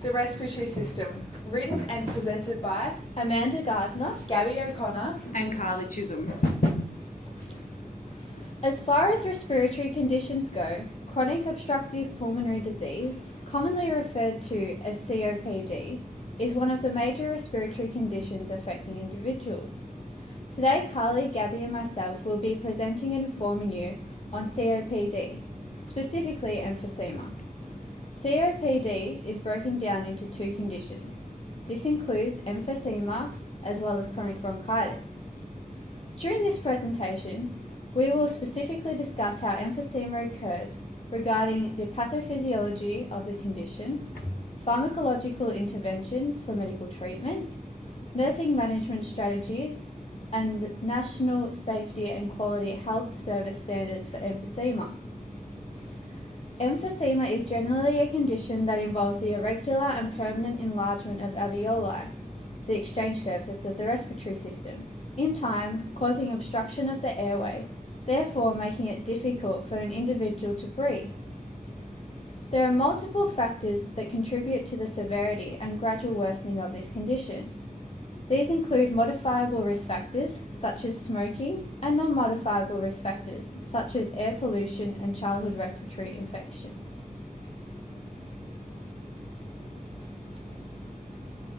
The Respiratory System, written and presented by Amanda Gardner, Gabby O'Connor and Carly Chisholm. As far as respiratory conditions go, chronic obstructive pulmonary disease, commonly referred to as COPD, is one of the major respiratory conditions affecting individuals. Today, Carly, Gabby and myself will be presenting and informing you on COPD, specifically emphysema. COPD is broken down into two conditions. This includes emphysema as well as chronic bronchitis. During this presentation, we will specifically discuss how emphysema occurs regarding the pathophysiology of the condition, pharmacological interventions for medical treatment, nursing management strategies, and National Safety and Quality Health Service standards for emphysema. Emphysema is generally a condition that involves the irregular and permanent enlargement of alveoli, the exchange surface of the respiratory system, in time causing obstruction of the airway, therefore making it difficult for an individual to breathe. There are multiple factors that contribute to the severity and gradual worsening of this condition. These include modifiable risk factors such as smoking and non-modifiable risk factors such as air pollution and childhood respiratory infections.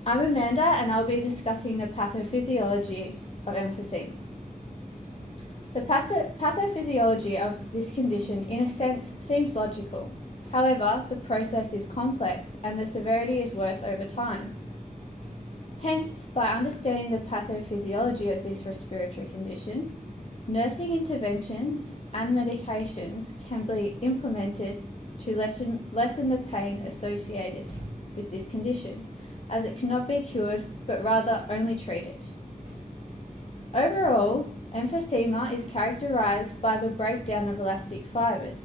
I'm Amanda and I'll be discussing the pathophysiology of emphysema. The pathophysiology of this condition, in a sense, seems logical. However, the process is complex and the severity is worse over time. Hence, by understanding the pathophysiology of this respiratory condition, nursing interventions and medications can be implemented to lessen the pain associated with this condition, as it cannot be cured but rather only treated. Overall, emphysema is characterized by the breakdown of elastic fibers,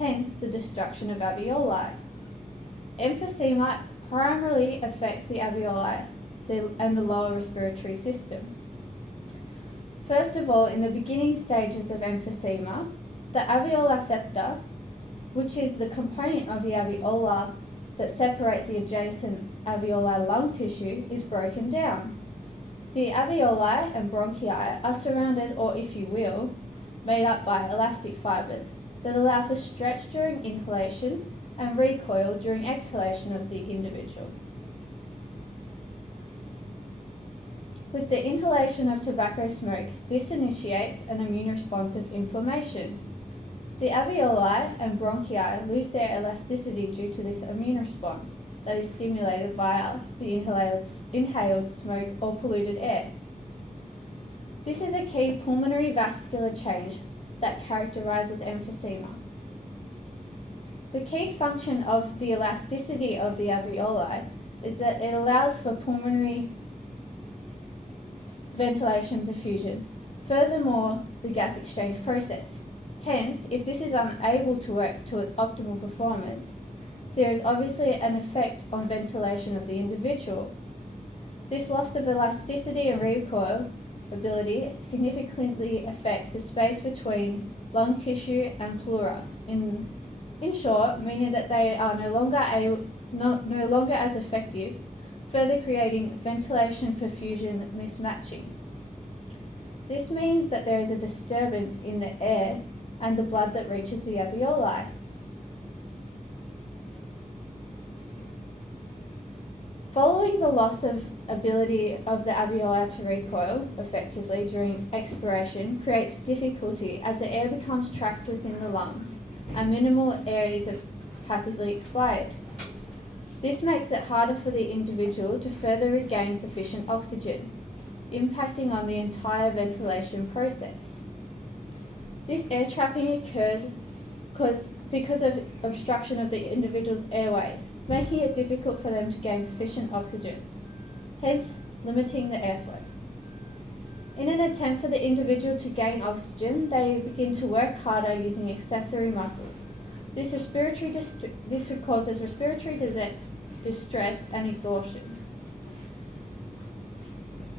hence the destruction of alveoli. Emphysema primarily affects the alveoli and the lower respiratory system. First of all, in the beginning stages of emphysema, the alveolar septa, which is the component of the alveolar that separates the adjacent alveolar lung tissue, is broken down. The alveoli and bronchi are surrounded, or if you will, made up by elastic fibers that allow for stretch during inhalation and recoil during exhalation of the individual. With the inhalation of tobacco smoke, this initiates an immune response of inflammation. The alveoli and bronchi lose their elasticity due to this immune response that is stimulated via the inhaled smoke or polluted air. This is a key pulmonary vascular change that characterizes emphysema. The key function of the elasticity of the alveoli is that it allows for pulmonary ventilation perfusion. Furthermore, the gas exchange process. Hence, if this is unable to work to its optimal performance, there is obviously an effect on ventilation of the individual. This loss of elasticity and recoil ability significantly affects the space between lung tissue and pleura. In short, meaning that they are no longer as effective, further creating ventilation perfusion mismatching. This means that there is a disturbance in the air and the blood that reaches the alveoli. Following the loss of ability of the alveoli to recoil effectively during expiration creates difficulty as the air becomes trapped within the lungs and minimal air is passively expired. This makes it harder for the individual to further regain sufficient oxygen, impacting on the entire ventilation process. This air trapping occurs because of obstruction of the individual's airways, making it difficult for them to gain sufficient oxygen, hence limiting the airflow. In an attempt for the individual to gain oxygen, they begin to work harder using accessory muscles. This causes respiratory distress and exhaustion.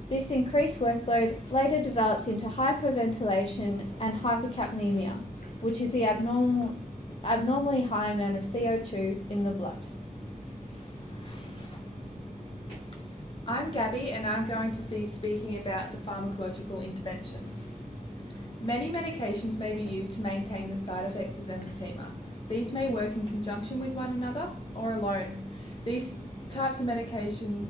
This increased workload later develops into hyperventilation and hypercapnia, which is the abnormally high amount of CO2 in the blood. I'm Gabby and I'm going to be speaking about the pharmacological interventions. Many medications may be used to maintain the side effects of emphysema. These may work in conjunction with one another or alone. These types of medications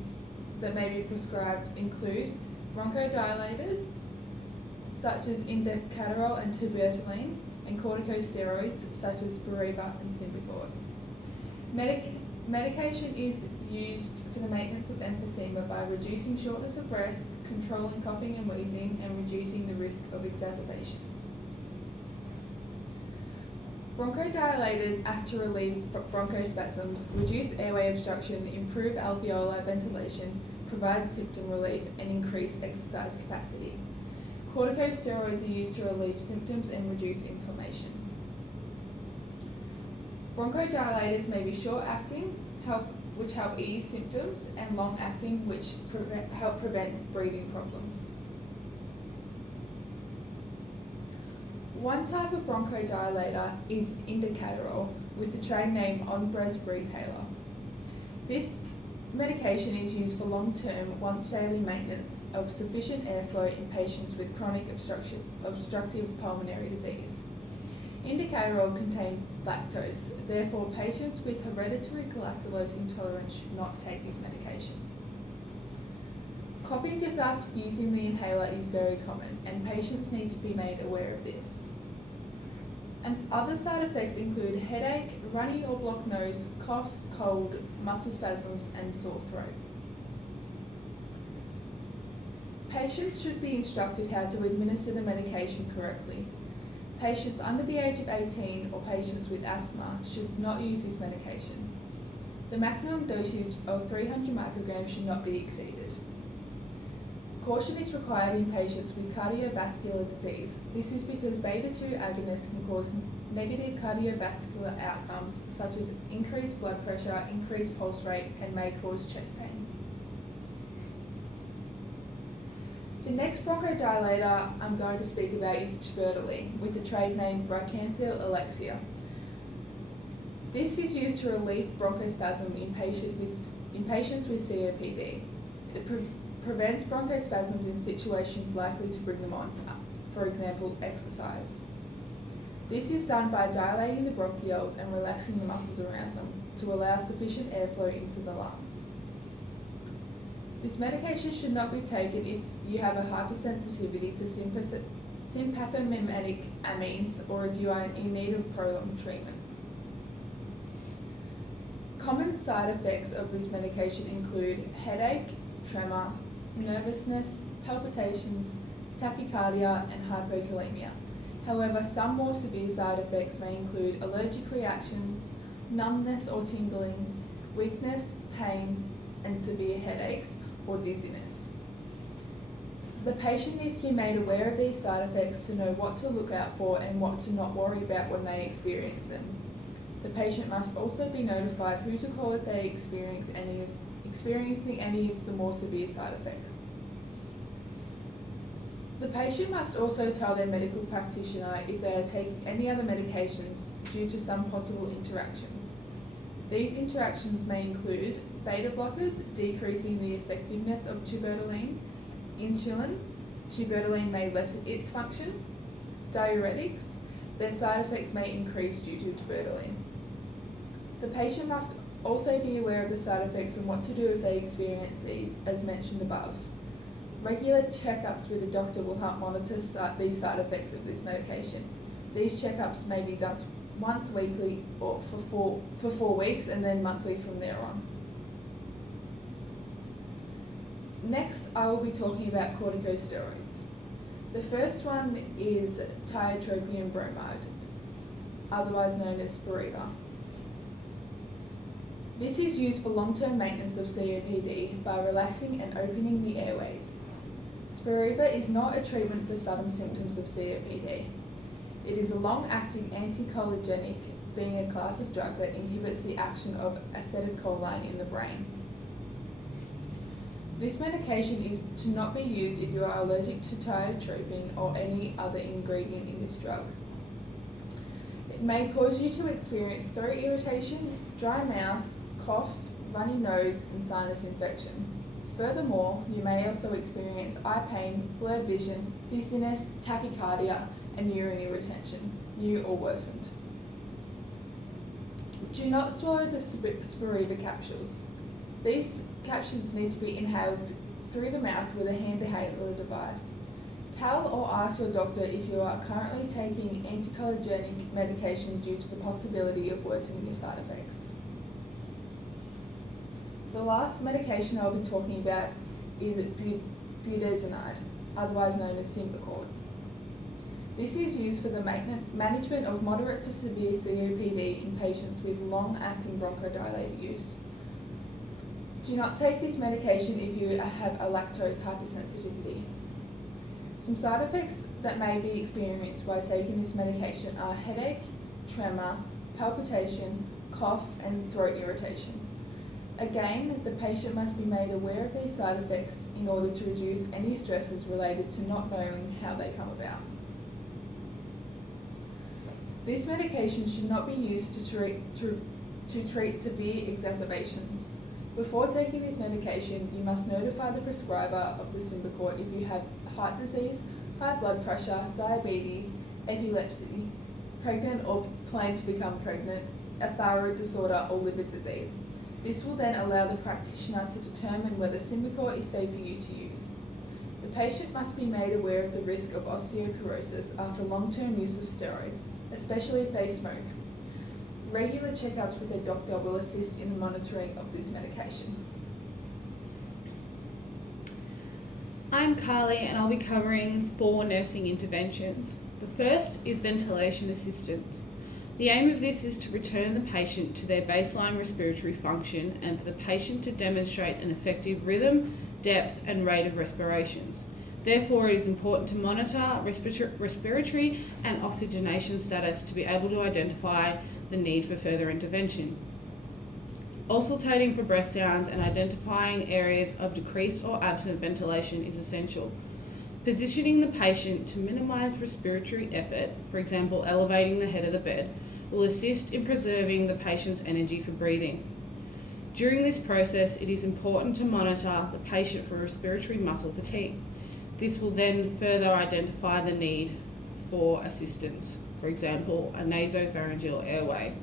that may be prescribed include bronchodilators, such as indacaterol and terbutaline, and corticosteroids, such as Spiriva and Symbicort. Medication is used for the maintenance of emphysema by reducing shortness of breath, controlling coughing and wheezing, and reducing the risk of exacerbations. Bronchodilators act to relieve bronchospasms, reduce airway obstruction, improve alveolar ventilation, provide symptom relief, and increase exercise capacity. Corticosteroids are used to relieve symptoms and reduce inflammation. Bronchodilators may be short-acting, which help ease symptoms, and long-acting, which help prevent breathing problems. One type of bronchodilator is indacaterol, with the trade name Onbrez Breezhaler. This medication is used for long-term, once-daily maintenance of sufficient airflow in patients with chronic obstructive pulmonary disease. Indacaterol contains lactose, therefore patients with hereditary galactose intolerance should not take this medication. Coughing just after using the inhaler is very common, and patients need to be made aware of this. And other side effects include headache, runny or blocked nose, cough, cold, muscle spasms, and sore throat. Patients should be instructed how to administer the medication correctly. Patients under the age of 18 or patients with asthma should not use this medication. The maximum dosage of 300 micrograms should not be exceeded. Caution is required in patients with cardiovascular disease. This is because beta-2 agonists can cause negative cardiovascular outcomes such as increased blood pressure, increased pulse rate, and may cause chest pain. The next bronchodilator I'm going to speak about is terbutaline, with the trade name Bracanthyl elixir. This is used to relieve bronchospasm in patients with COPD. It prevents bronchospasms in situations likely to bring them on, for example, exercise. This is done by dilating the bronchioles and relaxing the muscles around them to allow sufficient airflow into the lungs. This medication should not be taken if you have a hypersensitivity to sympathomimetic amines or if you are in need of prolonged treatment. Common side effects of this medication include headache, tremor, nervousness, palpitations, tachycardia, and hypokalemia. However, some more severe side effects may include allergic reactions, numbness or tingling, weakness, pain, and severe headaches or dizziness. The patient needs to be made aware of these side effects to know what to look out for and what to not worry about when they experience them. The patient must also be notified who to call if they experiencing any of the more severe side effects. The patient must also tell their medical practitioner if they are taking any other medications due to some possible interactions. These interactions may include beta blockers, decreasing the effectiveness of terbutaline, insulin, terbutaline may lessen its function, diuretics, their side effects may increase due to terbutaline. The patient must also be aware of the side effects and what to do if they experience these, as mentioned above. Regular checkups with a doctor will help monitor these side effects of this medication. These checkups may be done once weekly or for 4 weeks and then monthly from there on. Next, I will be talking about corticosteroids. The first one is tiotropium bromide, otherwise known as Spiriva. This is used for long-term maintenance of COPD by relaxing and opening the airways. Spiriva is not a treatment for sudden symptoms of COPD. It is a long-acting anticholinergic, being a class of drug that inhibits the action of acetylcholine in the brain. This medication is to not be used if you are allergic to tiotropium or any other ingredient in this drug. It may cause you to experience throat irritation, dry mouth, cough, runny nose, and sinus infection. Furthermore, you may also experience eye pain, blurred vision, dizziness, tachycardia, and urinary retention, new or worsened. Do not swallow the Spiriva capsules. These capsules need to be inhaled through the mouth with a hand inhaler device. Tell or ask your doctor if you are currently taking anticholinergic medication due to the possibility of worsening your side effects. The last medication I'll be talking about is budesonide, otherwise known as Symbicort. This is used for the management of moderate to severe COPD in patients with long-acting bronchodilator use. Do not take this medication if you have a lactose hypersensitivity. Some side effects that may be experienced by taking this medication are headache, tremor, palpitation, cough, and throat irritation. Again, the patient must be made aware of these side effects in order to reduce any stresses related to not knowing how they come about. This medication should not be used to treat severe exacerbations. Before taking this medication, you must notify the prescriber of the Symbicort if you have heart disease, high blood pressure, diabetes, epilepsy, pregnant or plan to become pregnant, a thyroid disorder, or liver disease. This will then allow the practitioner to determine whether Symbicort is safe for you to use. The patient must be made aware of the risk of osteoporosis after long-term use of steroids, especially if they smoke. Regular checkups with a doctor will assist in the monitoring of this medication. I'm Carly and I'll be covering 4 nursing interventions. The first is ventilation assistance. The aim of this is to return the patient to their baseline respiratory function and for the patient to demonstrate an effective rhythm, depth and rate of respirations. Therefore, it is important to monitor respiratory and oxygenation status to be able to identify the need for further intervention. Auscultating for breath sounds and identifying areas of decreased or absent ventilation is essential. Positioning the patient to minimize respiratory effort, for example, elevating the head of the bed, will assist in preserving the patient's energy for breathing. During this process, it is important to monitor the patient for respiratory muscle fatigue. This will then further identify the need for assistance, for example, a nasopharyngeal airway.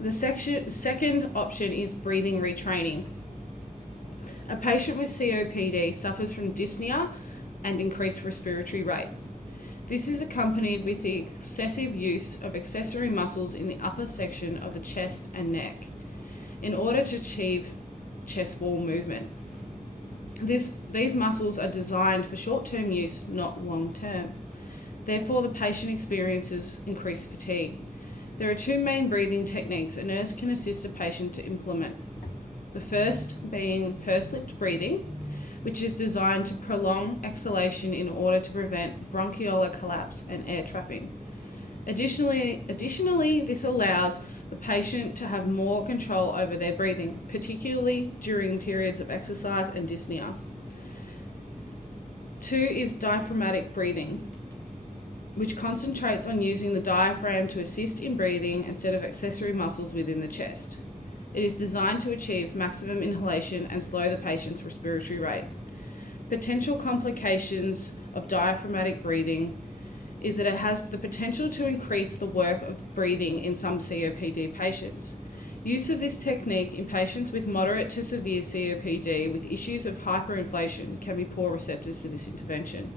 The second option is breathing retraining. A patient with COPD suffers from dyspnea and increased respiratory rate. This is accompanied with the excessive use of accessory muscles in the upper section of the chest and neck in order to achieve chest wall movement. These muscles are designed for short-term use, not long-term. Therefore, the patient experiences increased fatigue. There are 2 main breathing techniques a nurse can assist a patient to implement. The first being pursed-lipped breathing, which is designed to prolong exhalation in order to prevent bronchiolar collapse and air trapping. Additionally, this allows the patient to have more control over their breathing, particularly during periods of exercise and dyspnea. 2 is diaphragmatic breathing, which concentrates on using the diaphragm to assist in breathing instead of accessory muscles within the chest. It is designed to achieve maximum inhalation and slow the patient's respiratory rate. Potential complications of diaphragmatic breathing is that it has the potential to increase the work of breathing in some COPD patients. Use of this technique in patients with moderate to severe COPD with issues of hyperinflation can be poor receptors to this intervention.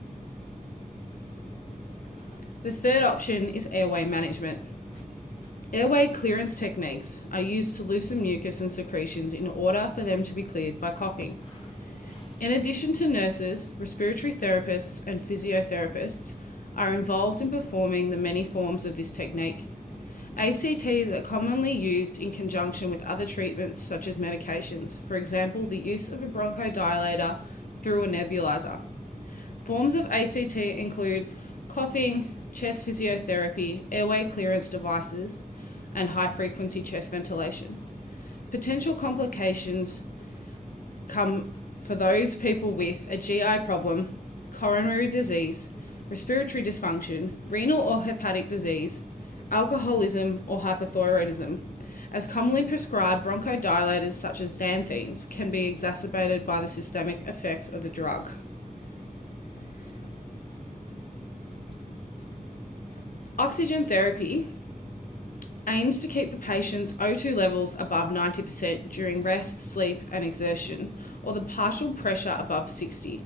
The third option is airway management. Airway clearance techniques are used to loosen mucus and secretions in order for them to be cleared by coughing. In addition to nurses, respiratory therapists and physiotherapists are involved in performing the many forms of this technique. ACTs are commonly used in conjunction with other treatments such as medications, for example, the use of a bronchodilator through a nebulizer. Forms of ACT include coughing, chest physiotherapy, airway clearance devices, and high-frequency chest ventilation. Potential complications come for those people with a GI problem, coronary disease, respiratory dysfunction, renal or hepatic disease, alcoholism or hypothyroidism, as commonly prescribed bronchodilators such as xanthines can be exacerbated by the systemic effects of the drug. Oxygen therapy aims to keep the patient's O2 levels above 90% during rest, sleep, and exertion, or the partial pressure above 60,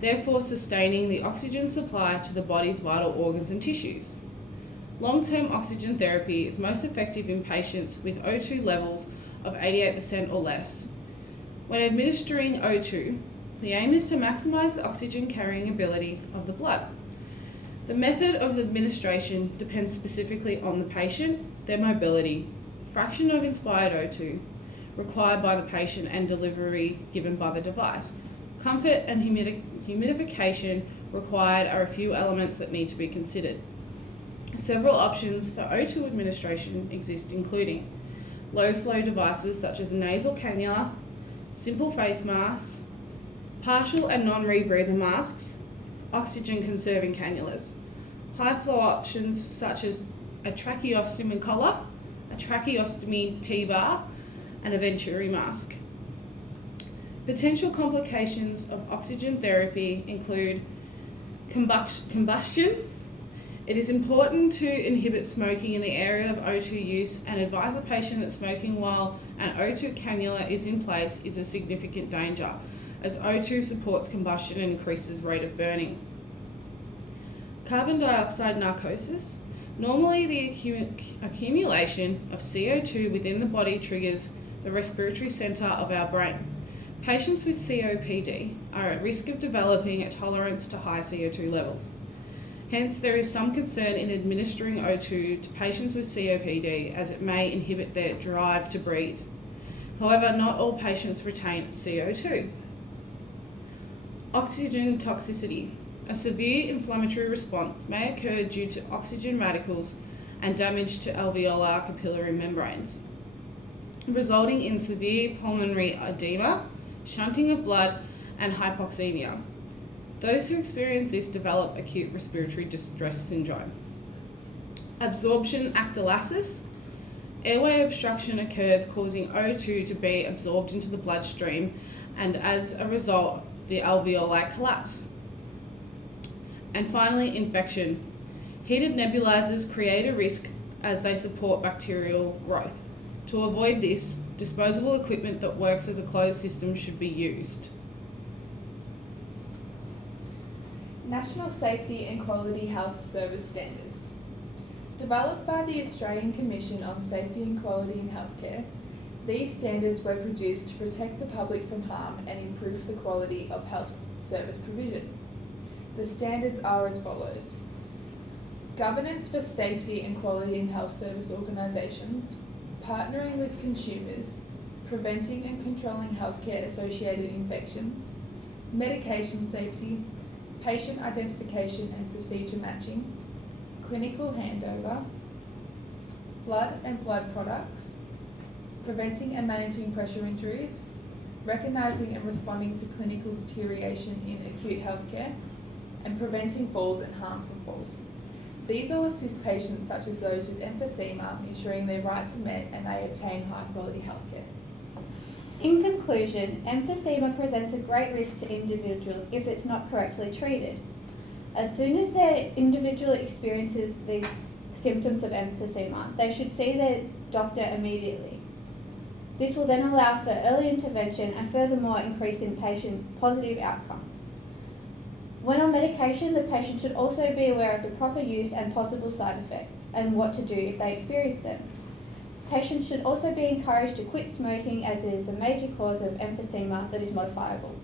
therefore sustaining the oxygen supply to the body's vital organs and tissues. Long-term oxygen therapy is most effective in patients with O2 levels of 88% or less. When administering O2, the aim is to maximise the oxygen carrying ability of the blood. The method of administration depends specifically on the patient, their mobility, fraction of inspired O2 required by the patient and delivery given by the device. Comfort and humidification required are a few elements that need to be considered. Several options for O2 administration exist, including low flow devices such as a nasal cannula, simple face masks, partial and non-rebreather masks, oxygen conserving cannulas, high flow options such as a tracheostomy collar, a tracheostomy T-bar, and a Venturi mask. Potential complications of oxygen therapy include combustion. It is important to inhibit smoking in the area of O2 use and advise a patient that smoking while an O2 cannula is in place is a significant danger, as O2 supports combustion and increases rate of burning. Carbon dioxide narcosis. Normally, the accumulation of CO2 within the body triggers the respiratory centre of our brain. Patients with COPD are at risk of developing a tolerance to high CO2 levels. Hence, there is some concern in administering O2 to patients with COPD as it may inhibit their drive to breathe. However, not all patients retain CO2. Oxygen toxicity. A severe inflammatory response may occur due to oxygen radicals and damage to alveolar capillary membranes, resulting in severe pulmonary edema, shunting of blood, and hypoxemia. Those who experience this develop acute respiratory distress syndrome. Absorption atelectasis. Airway obstruction occurs, causing O2 to be absorbed into the bloodstream, and as a result, the alveoli collapse. And finally, infection. Heated nebulizers create a risk as they support bacterial growth. To avoid this, disposable equipment that works as a closed system should be used. National Safety and Quality Health Service Standards. Developed by the Australian Commission on Safety and Quality in Healthcare, these standards were produced to protect the public from harm and improve the quality of health service provision. The standards are as follows: governance for safety and quality in health service organisations, partnering with consumers, preventing and controlling healthcare associated infections, medication safety, patient identification and procedure matching, clinical handover, blood and blood products, preventing and managing pressure injuries, recognising and responding to clinical deterioration in acute healthcare, and preventing falls and harm from falls. These will assist patients such as those with emphysema, ensuring their rights are met and they obtain high quality healthcare. In conclusion, emphysema presents a great risk to individuals if it's not correctly treated. As soon as the individual experiences these symptoms of emphysema, they should see their doctor immediately. This will then allow for early intervention and furthermore increase in patient positive outcomes. When on medication, the patient should also be aware of the proper use and possible side effects and what to do if they experience them. Patients should also be encouraged to quit smoking as it is a major cause of emphysema that is modifiable.